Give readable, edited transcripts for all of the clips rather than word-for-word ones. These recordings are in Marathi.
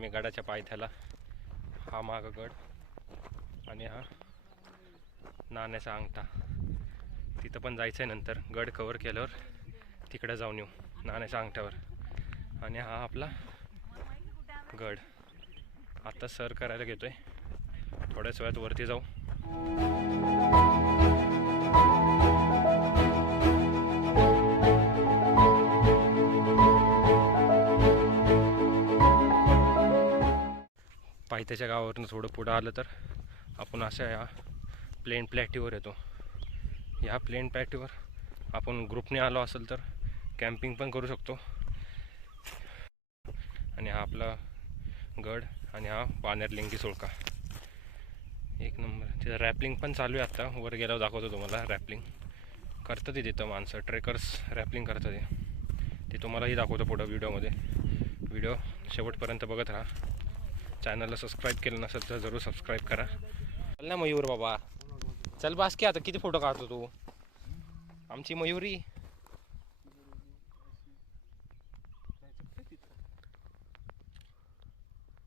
आम्ही गडाच्या पायथ्याला. हा माग गड आणि हा नाण्याचा अंगठा. तिथं पण जायचं आहे नंतर. गड कवर केल्यावर तिकडे जाऊन येऊ नाण्याच्या अंगठ्यावर. आणि हा आपला गड. आता सर करायला घेतोय. थोड्याच वेळात वरती जाऊ. पायथ्याच्या गावावरून थोडं पुढं आलं तर आपण अशा या प्लेन प्लॅटीवर येतो. या प्लेन प्लॅटीवर आपण ग्रुपने आलो असेल तर कॅम्पिंग पण करू शकतो. आणि हा आपला गड आणि हा पानेरलिंगी सुळका. एक नंबर. तिथं रॅपलिंग पण चालू आहे. आत्ता वर गेल्यावर दाखवतो तुम्हाला. रॅपलिंग करतात तिथं माणसं, ट्रेकर्स रॅपलिंग करतात ते तुम्हालाही दाखवतो पुढं व्हिडिओमध्ये. व्हिडिओ शेवटपर्यंत बघत राहा. चॅनलला सबस्क्राईब केलं नसेल तर जरूर सबस्क्राईब करा. चल ना मयूर बाबा, चल बास की. आता किती फोटो काढतो तू? आमची मयुरी.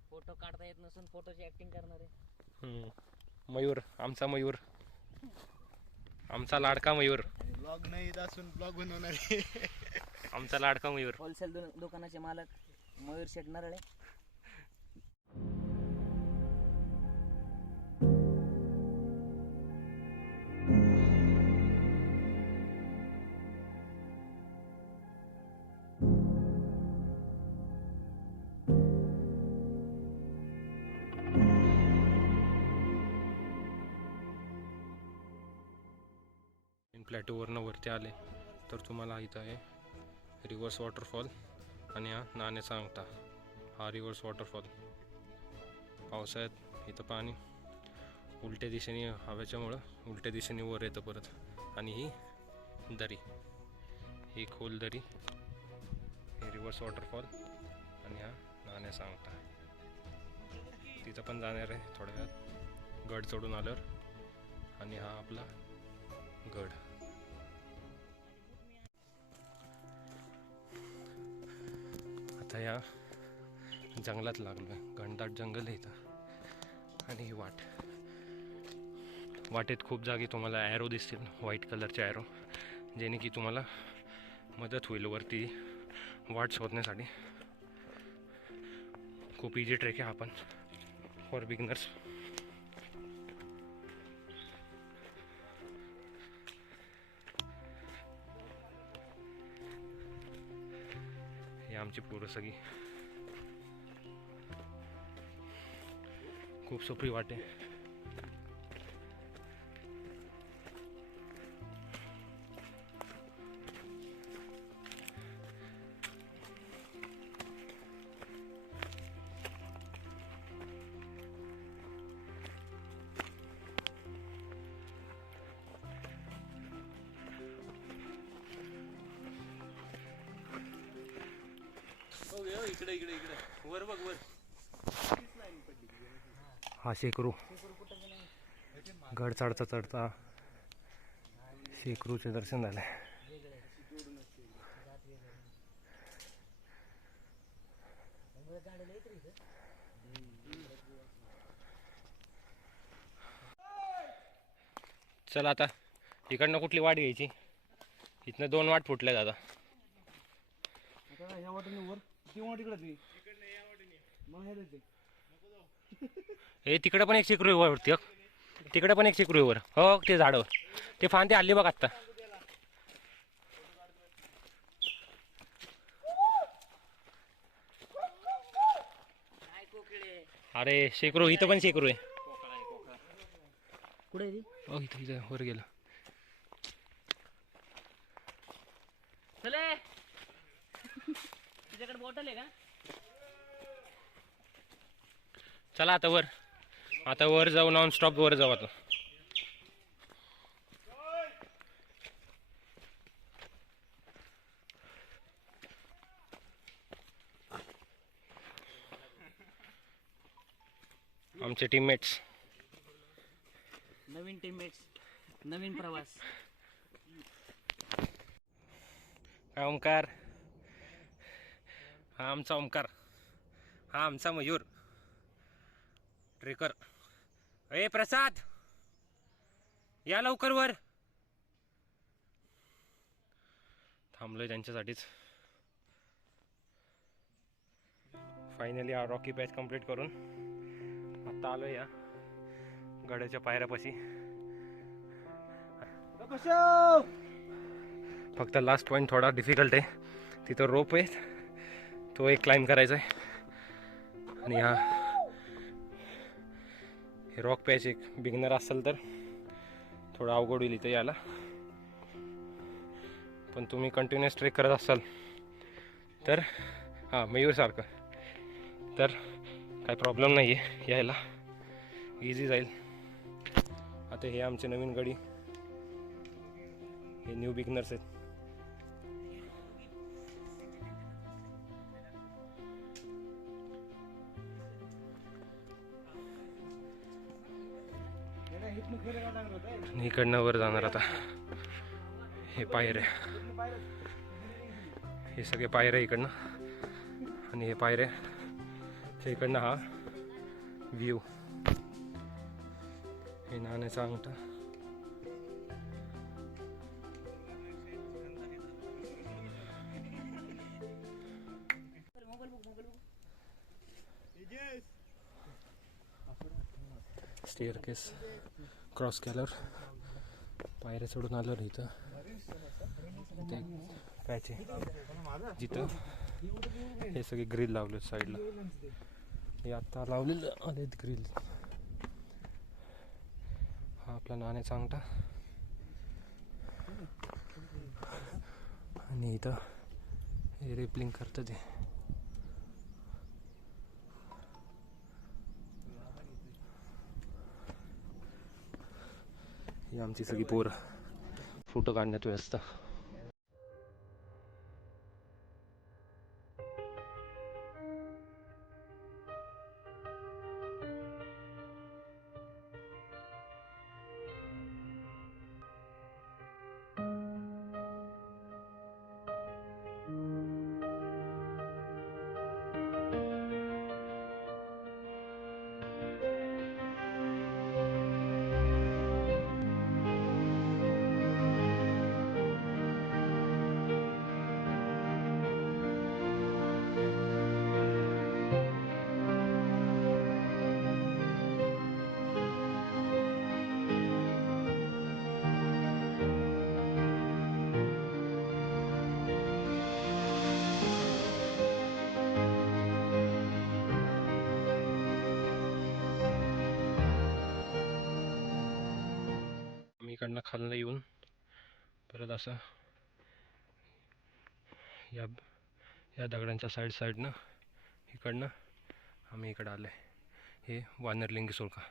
फोटो काढता येत नसून फोटोची ऍक्टिंग करणार आहे. मयूर, आमचा मयूर, आमचा लाडका मयूर. ब्लॉग नाही येत असून ब्लॉग बनवणार. आमचा लाडका मयूर. होलसेल दुकानाचे मालक मयूर शेठ नरळे. प्लॅटूवरनं वरती आले तर तुम्हाला इथं आहे रिव्हर्स वॉटरफॉल आणि हा नाण्याचा अंगठा. हा रिव्हर्स वॉटरफॉल. पावसाळ्यात इथं पाणी उलट्या दिशेने हव्याच्यामुळं उलट्या दिशेने वर येतं परत. आणि ही दरी, ही खोल दरी, हे रिव्हर्स वॉटरफॉल आणि हा नाण्याचा अंगठा. तिथं पण जाणार आहे थोड्या वेळात गड चढून आल्यावर. आणि हा आपला गड. आता या जंगलात लागलो आहे. घनदाट जंगल आहे इथं. आणि ही वाटेत खूप जागी तुम्हाला ॲरो दिसतील, व्हाईट कलरचे ॲरो, जेणे की तुम्हाला मदत होईल वरती वाट शोधण्यासाठी. खूप इझी ट्रेक आहे हा पण फॉर बिगिनर्स. ही आमची पोरं सगळी. खूप सोपी वाटे. इकडे इकडे इकडे वर बघ वर. हा शेकरू. गड चढता चढता शेकरूचे दर्शन झाले. चला आता इकडनं कुठली वाट घ्यायची? इथनं 2 वाट फुटल्या दादा. या वाटेने वर ती वाट इकडे हे तिकडे पण एक शेकरू आहे वरती. तिकडे पण एक शेकरू आहे वर. हो ते झाडावर ते फांदी हल्ली बघ आत्ता. अरे शेकरू इथं पण शेकरू आहे. कुठे हो इथं इथं वर गेलं. चले तुझ्याकडे बॉटल आहे का? चला आता वर. आता वर जाऊ, नॉन स्टॉप वर जाऊ आता. आमचे टीममेट्स. नवीन टीममेट्स, नवीन प्रवास. ओमकार. हा आमचा ओमकार. हा आमचा मयूर ट्रेकर. ए प्रसाद, या लवकर वर. थांबलोय त्यांच्यासाठीच. फायनली हा रॉकी पॅच कंप्लीट करून आता आलोय या गडाच्या पायऱ्यापाशी. फक्त लास्ट पॉईंट थोडा डिफिकल्ट आहे. तिथं रोप आहे, तो एक क्लाइंब करायचा आहे. आणि हा हे रॉक पॅच एक बिगनर असेल तर थोडं अवघड होईल इथं यायला. पण तुम्ही कंटिन्युअस ट्रेक करत असाल तर हां मयूरसारखं तर काही प्रॉब्लेम नाही आहे यायला, इझी जाईल. आता हे आमचे नवीन गडी, हे न्यू बिगनर्स आहेत. आणि इकडनं वर जाणार आता. हे पायऱ्या, हे सगळे पायऱ्या इकडनं, आणि हे पायऱ्या इकडनं हा व्ह्यू. हे नाण्याचा अंगठा. स्टेअरकेस क्रॉस केल्यावर पायऱ्या चढून आल्यावर इथं ते पॅच आहे जिथं हे सगळे ग्रिल लावले साईडला. हे आत्ता लावलेलं आलेत ग्रिल. हा आपला नाण्याचा अंगठा. आणि इथं हे रेपलिंग करतं ते. ही आमची सगळी पोरं फोटो काढण्यात व्यस्त. इकडनं खालनं येऊन परत असं या दगडांच्या साईडनं इकडनं आम्ही इकडं आलो आहे. हे वानरलिंगी सुळका.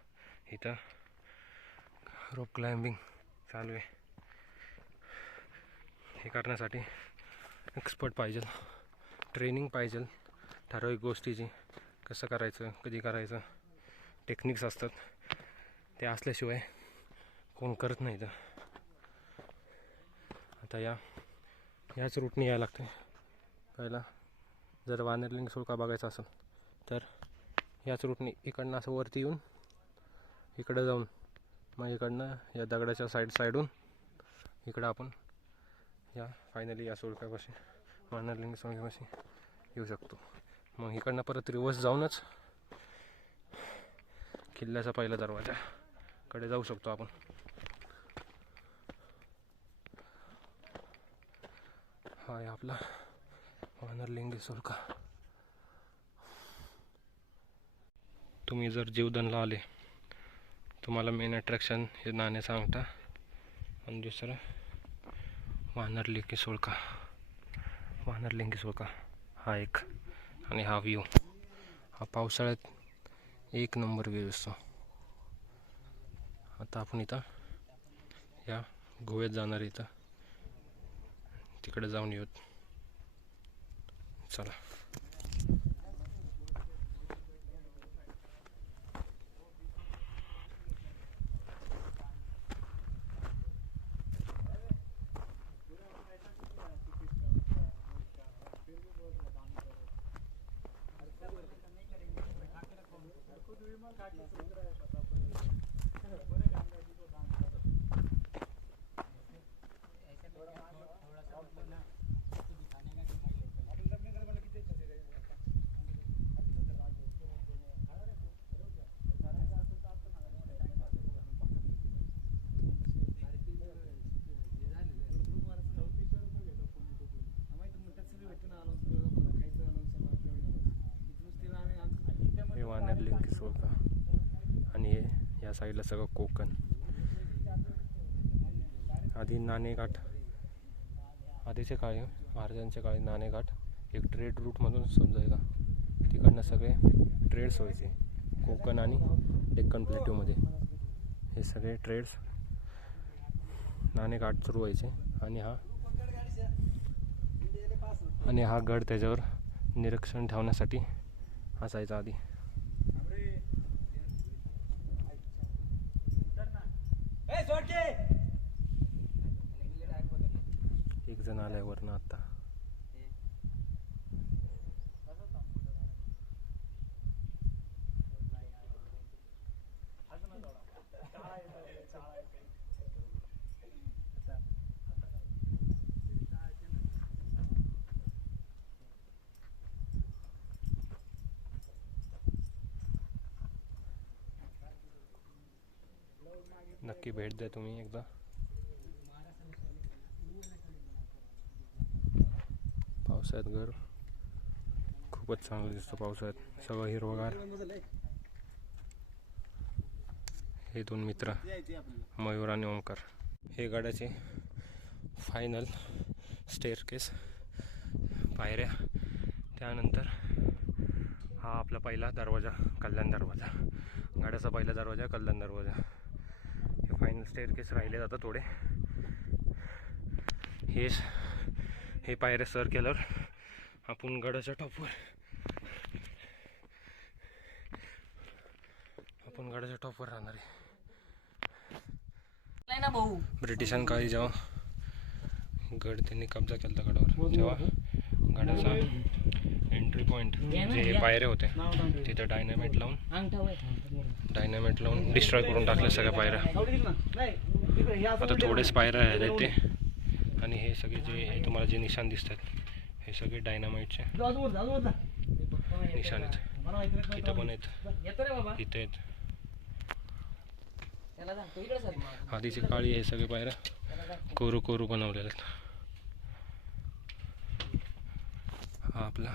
इथं रोप क्लाइम्बिंग चालू आहे. हे करण्यासाठी एक्सपर्ट पाहिजे, ट्रेनिंग पाहिजे, ठराविक गोष्टीची कसं करायचं, कधी करायचं, टेक्निक्स असतात. ते असल्याशिवाय कोण करत नाही. तर आता याच रूटने यायला लागते. पहिला जर वानरलिंगी सुळका बघायचा असेल तर याच रूटने इकडनं असं वरती येऊन इकडं जाऊन मग इकडनं या दगडाच्या साईडून इकडं आपण या फायनली या सुळक्यापाशी वानरलिंगी सुळक्यापाशी येऊ शकतो. मग इकडनं परत रिवर्स जाऊनच किल्ल्याचा पहिला दरवाजाकडे जाऊ शकतो आपण. हा आहे आपला वानरलिंगी सुळका. तुम्ही जर जीवदनला आले, तुम्हाला मेन अट्रॅक्शन हे नाण्याचा अंगठा आणि दुसरं वानरलिंगी सुळका. वानरलिंगी सुळका हा एक, आणि हा व्ह्यू हा पावसाळ्यात एक नंबर व्ह्यू असतो. आता आपण इथं या गोव्यात जाणार, इथं तिकडे जाऊन येऊत. चला. हे वानर लिंकी सोडता आणि हे या साईडला सगळं कोकण. आधी नाणेघाट, आधीचे काळी महाराजांच्या काळी नाणेघाट एक ट्रेड रूटमधून समजायचा. तिकडनं सगळे ट्रेड्स व्हायचे कोकण आणि डेक्कन प्लॅट्यूमध्ये. हे सगळे ट्रेड्स नाणेघाट सुरू व्हायचे आणि हा गड त्याच्यावर निरीक्षण ठेवण्यासाठी असायचा आधी. एक जण आलाय वरनं आता. नक्की भेट द्या तुम्ही एकदा. पावसाळ्यात घर खूपच चांगलं दिसतं. पावसाळ्यात सगळं हिरवगार. हे दोन मित्र मयूर आणि ओंकार. हे गडाचे फायनल स्टेअरकेस पायऱ्या. त्यानंतर हा आपला पहिला दरवाजा, कल्याण दरवाजा. गडाचा पहिला दरवाजा कल्याण दरवाजा. हे फायनल स्टेअरकेस राहिले जातात थोडे. हे पायऱ्या सर केल्यावर आपण गडाच्या टॉपवर राहणार आहे. ना भाऊ ब्रिटिशांकाळी जेव्हा गड त्यांनी कब्जा केला गडावर, तेव्हा गडाचा एंट्री पॉईंट जे पायऱ्या होते तिथं डायनामाइट लावून डिस्ट्रॉय करून टाकल्या सगळ्या पायऱ्या. आता थोडेच पायऱ्या आहेत ते. आणि हे सगळे जे तुम्हाला जे निशाण दिसतात हे सगळे डायनामाइटचे निशाण आहेत. इथं पण आहेत, इथे आहेत. आधीची काळी हे सगळे पायऱ्या कोरू बनवलेल्या आहेत. हा आपला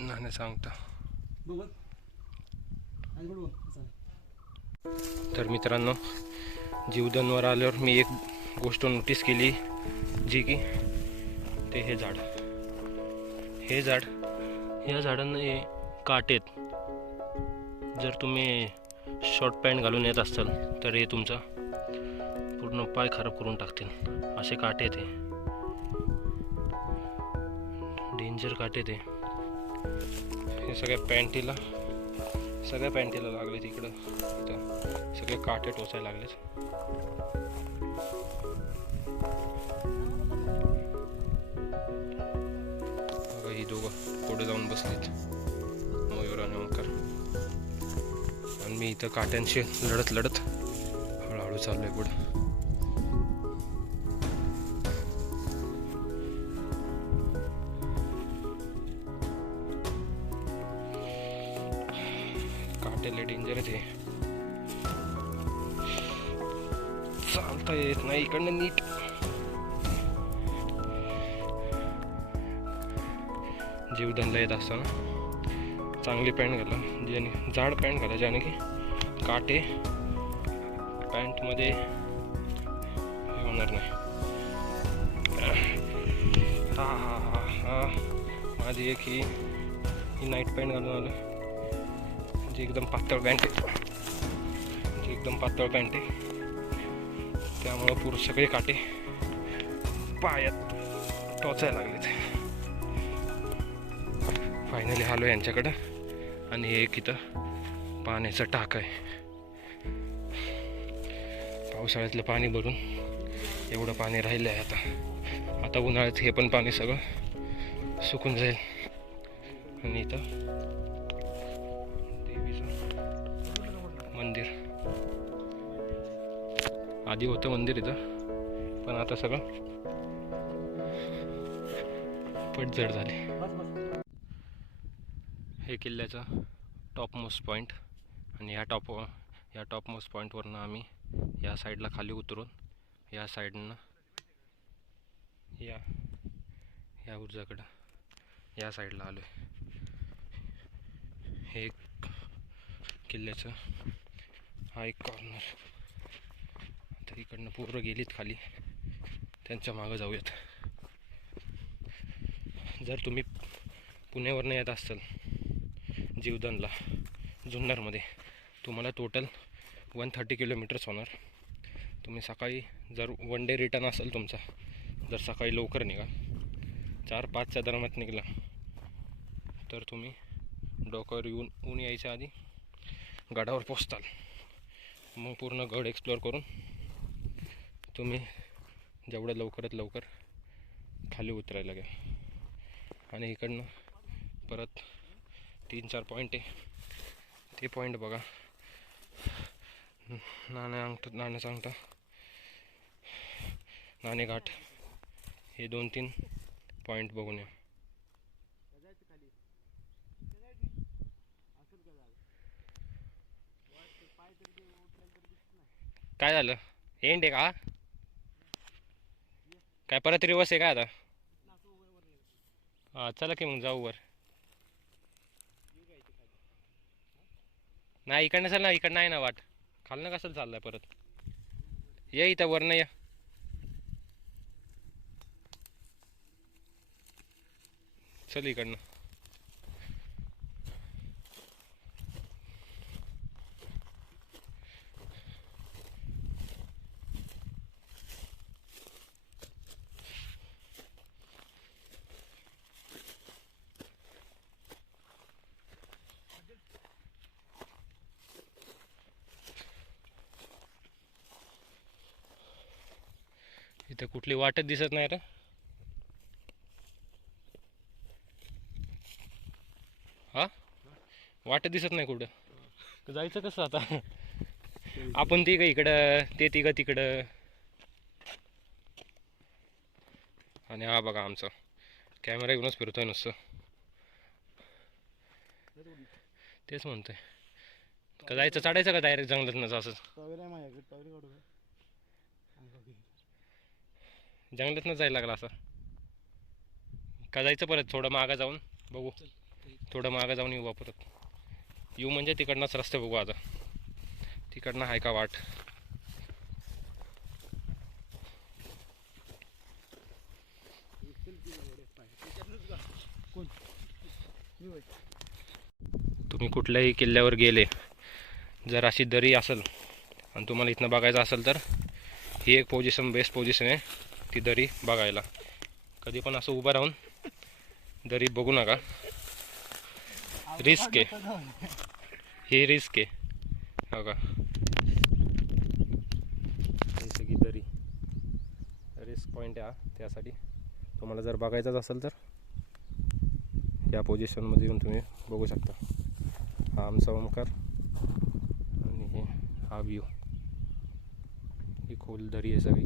नाणे सांगता. तर मित्रांनो, जीवदानवर आल्यावर मी एक गोष्ट नोटीस केली, जी की ते हे झाड ह्या झाडांना हे काटेत. जर तुम्ही शॉर्ट पॅन्ट घालून येत असाल तर हे तुमचा पूर्ण पाय खराब करून टाकतील. असे काटे ते डेंजर काटे ते. हे सगळ्या पॅन्टीला लागले. इथं सगळे काटे टोचायला लागलेत. बघा ही दोघं पुढे जाऊन बसलेत, मयूर आणि ओंकार. आणि मी इथं काट्यांशी लढत हळूहळू चाललोय पुढे. काटेले डेंजर आहे. चालता येत नाही इकडनं नीट. जीवदानला येत असताना चांगली पॅन्ट घाला, ज्याने जाड पॅन्ट घाला, ज्याने की काटे पॅन्टमध्ये होणार नाही. हा माझी एक ही नाईट पॅन्ट घालून आलं, जी एकदम पातळ पॅन्ट आहे. त्यामुळं पूर्ण सगळे काटे पायात टोचायला लागलेत. फायनली आलो यांच्याकडं. आणि हे एक इथं पाण्याचं टाक आहे. पावसाळ्यातलं पाणी भरून एवढं पाणी राहिलं आहे. आता उन्हाळ्यात हे पण पाणी सगळं सुकून जाईल. आणि इथं आधी होतं मंदिर इथं, पण आता सगळं पडझड झाले. बस बस. हे किल्ल्याचं टॉप मोस्ट पॉईंट, आणि या टॉप मोस्ट पॉईंटवरनं आम्ही या साईडला खाली उतरून या साईडनं या ऊर्जाकडं या साईडला आलो आहे. हे एक किल्ल्याचं हा एक कॉर्नर. आता इकडनं पोरं गेलीत खाली, त्यांच्या मागं जाऊयात. जर तुम्ही पुण्यावरनं येत असाल जीवदानला जुन्नरमध्ये, तुम्हाला टोटल 130 किलोमीटर्स होणार. तुम्ही सकाळी जर वन डे रिटर्न असेल तुमचा, जर सकाळी लवकर निघा 4-5च्या दरम्यान निघाला तर तुम्ही डोक्यावर ऊन यायच्या आधी गडावर पोचताल. मग पूर्ण गड एक्सप्लोअर करून तुम्ही जेवढं लवकरात लवकर खाली उतरायला घ्या. आणि इकडनं परत 3-4 पॉईंट आहे, ते पॉईंट बघा. नाणेसांगटा, नाणेघाट, हे 2-3 पॉईंट बघून या. काय झालं, एंड आहे का? काय परत रिवर्स आहे का आता? हां चला की मग जाऊ वर. नाही इकडनं चल ना, इकडनं आहे ना वाट. खालनं कसं चाललंय परत? ये इथं वरनं या. चल इकडनं. इथं कुठली वाटच दिसत नाही रे. हा वाटत दिसत नाही कुठं. तर जायचं कसं आता? आपण तिघं इकडं, ते तिघं तिकडं. आणि हा बघा आमचा कॅमेरा घेऊनच फिरतोय नुसतं. तेच म्हणतोय का जायचं, चढायचं का डायरेक्ट जंगलात असं? जंगलातनं जायला लागला असं का? जायचं परत थोडं मागं जाऊन बघू, थोडं मागं जाऊन येऊ परत. येऊ म्हणजे तिकडनंच रस्ते बघू आता, तिकडनं आहे का वाट. तुम्ही कुठल्याही किल्ल्यावर गेले, जर अशी दरी असेल आणि तुम्हाला इथनं बघायचं असेल तर ही एक पोझिशन, बेस्ट पोझिशन आहे ती दरी बघायला. कधी पण असं उभं राहून दरी बघू नका, रिस्क आहे ही, रिस्क आहे बघा. ही सगळी दरी रिस्क पॉईंट आहे. त्यासाठी तुम्हाला जर बघायचंच असेल तर या पोझिशनमध्ये येऊन तुम्ही बघू शकता. हा आमचा ओमकार आणि हे हा व्ह्यू. ही खोल दरी आहे सगळी,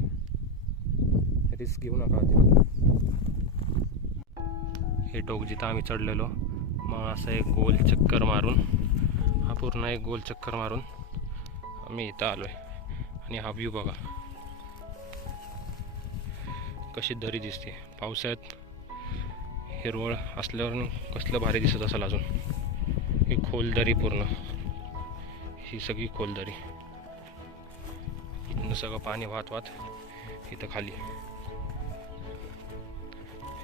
रिस्क घेऊ नका आधी. हे टोक जिथं आम्ही चढलेलो, मग असं एक गोल चक्कर मारून, हा पूर्ण एक गोल चक्कर मारून आम्ही इथं आलो आहे. आणि हा व्ह्यू बघा कशी दरी दिसते. पावसाळ्यात हिरवळ असल्यावर कसलं भारी दिसत असेल अजून. ही खोल दरी पूर्ण, ही सगळी खोल दरी. इथनं सगळं पाणी वाहत वाहत इथं खाली,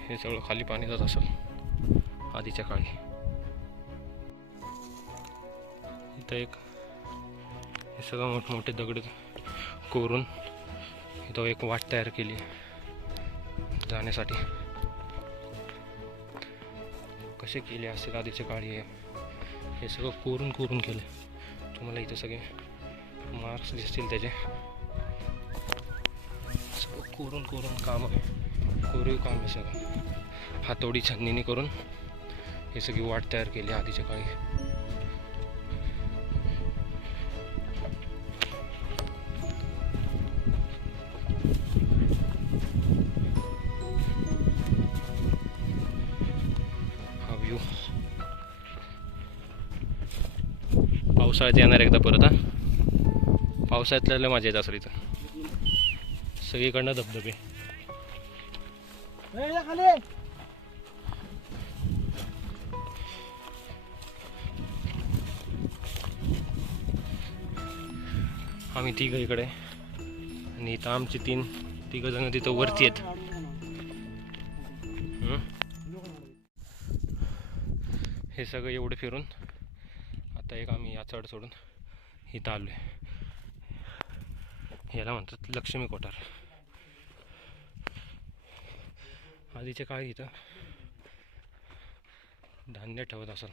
हे सगळं खाली पाणी जात असेल आधीच्या काळी. इथं एक हे सगळं मोठमोठे दगड कोरून इथं एक वाट तयार केली जाण्यासाठी. कसे केले असेल आधीच्या काळी, हे सगळं कोरून कोरून केले. तुम्हाला इथं सगळे मार्क्स दिसतील त्याचे. सगळं कोरून कोरून काम आहे, कोरीव काम आहे सगळं. हातोडी छाननी करून हे सगळी वाट तयार केली आधीच्या काळी. पावसाळ्यात येणार एकदा परत हा. पावसाळ्यातल्या मजा येत असेल इथं. सगळीकडनं धबधबे. आम्ही तिघं इकडे आणि इथं आमची तिघं जण तिथं वरती आहेत. हे सगळं एवढं फिरून आता एक आम्ही या चढ सोडून इथं आलो आहे. याला म्हणतात लक्ष्मी कोठार. आधीच्या काळी इथं धान्य ठेवत असेल.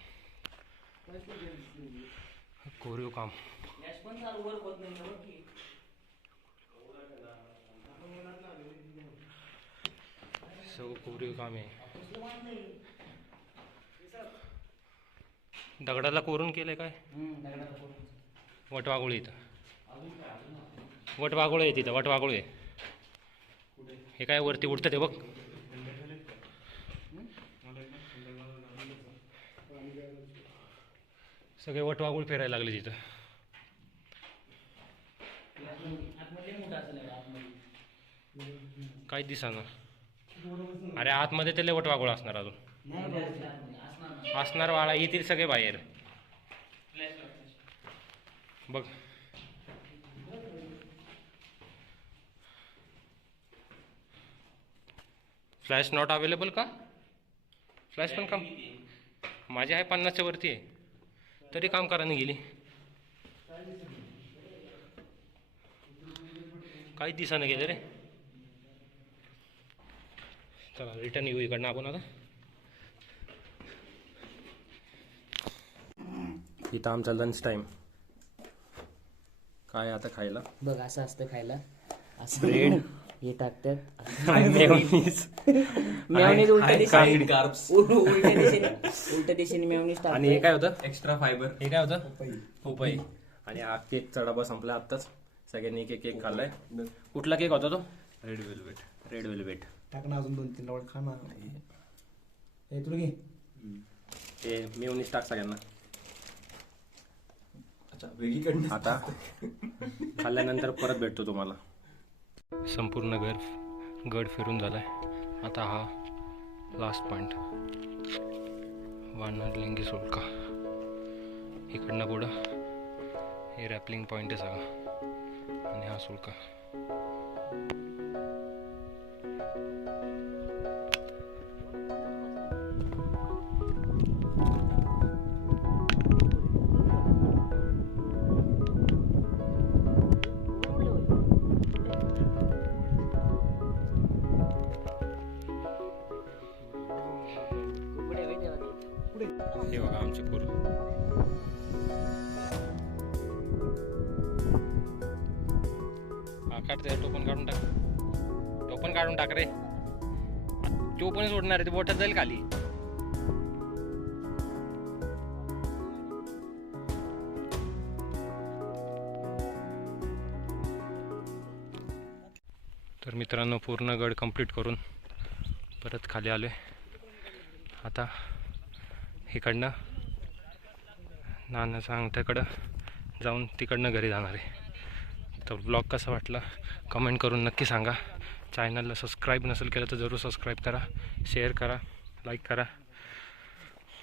कोरीव काम. सगळं कोरीव काम आहे. दगडाला कोरून केलंय काय. वटवाघुळे इथं. वटवाघुळे आहे तिथं. वटवाघुळे हे काय वरती उडतं ते बघ. सगळे वटवाघुळे फिरायला लागले तिथं. काहीच दिसणार. अरे आतमध्ये ते लय वटवाघुळे असणार अजून. असणार वाळा येतील सगळे बाहेर बघ. फ्लॅश नॉट अवेलेबल का. फ्लॅश पण काम माझे आहे 50च्या वरती आहे तरी काम करायला गेली. काहीच दिसानं गेलं रे. चला रिटर्न येऊ इकडनं आपण आता. इथं आमचा लंच टाईम. काय आता खायला बघ असं असतं खायला. असं ब्रेड हे टाकतात. मेयोनीज मेयोनीज उलट्या दिशेने उलट्या दिशेने मेयोनीज आणि हे टाकतात. काय होतं एक्स्ट्रा फायबर. हे काय होतं पपई. आणि हा केक चढावा संपला आत्ताच. सगळ्यांनी एक केक खाल्लाय. कुठला केक होता तो. Red velvet. Red velvet. टाक ना अजून 2-3 लावड खा ना. हे तुला घे. हे मेयोनीज टाक सगळ्यांना. अच्छा वेगळीकडनं. आता खाल्ल्यानंतर परत भेटतो तुम्हाला. संपूर्ण गड फिरून झालाय. आता हा लास्ट पॉइंट वानरलिंगी सुळका. इकडनं पुढं हे रॅपलिंग पॉइंट आहे सगळा आणि हा सुळका. हे बघा आमचे पूर. हा काढ ते टोपण काढून टाक. टोपण काढून टाक रे. टोपण सोडणार आहे ते बोटात जाईल खाली. तर मित्रांनो पूर्ण गड कंप्लीट करून परत खाली आलोय. आता इकडनं नानाच्या अंगठ्याकडं जाऊन तिकडनं घरी जाणार आहे. तर ब्लॉग कसा वाटला कमेंट करून नक्की सांगा. चॅनलला सबस्क्राईब नसेल केलं तर जरूर सबस्क्राईब करा, शेअर करा, लाईक करा.